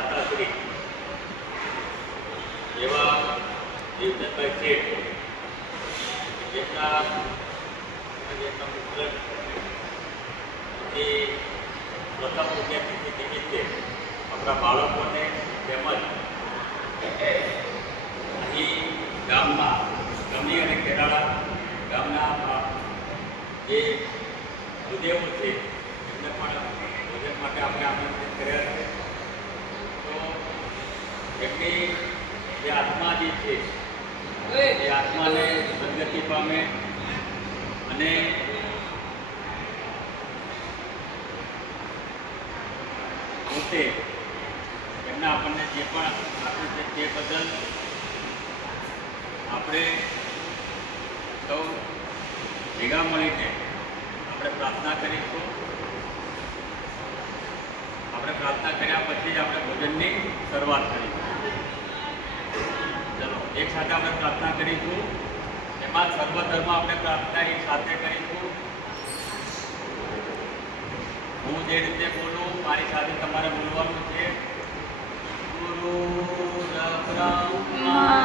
દાતાશ્રી એવા જીવનભાઈ શેઠ જેમના પુત્ર એ પ્રથમ પુણ્યતિથિ નિમિત્તે આપણા બાળકોને તેમજ અહીં ગામમાં ગમી અને કેરાળા ગામના જે ભૂદેવો છે એમને પણ ભોજન માટે આપણે આમંત્રિત કર્યા છે. તો એમની જે આત્મા જે છે એ આત્માને સદગતિ પામે અને પોતે એમના આપણને જે પણ આપ્યું છે તે બદલ આપણે સૌ ભેગા મળીને આપણે પ્રાર્થના કરીશું. આપણે પ્રાર્થના કર્યા પછી જ આપણે ભોજનની શરૂઆત કરીશું. ચલો એક સાથે આપણે પ્રાર્થના કરીશું. એમાં સર્વધર્મ આપણે પ્રાર્થના એક સાથે કરીશું. હું જે રીતે બોલું મારી સાથે તમારે બોલવાનું છે. ગુરુ બ્રહ્મા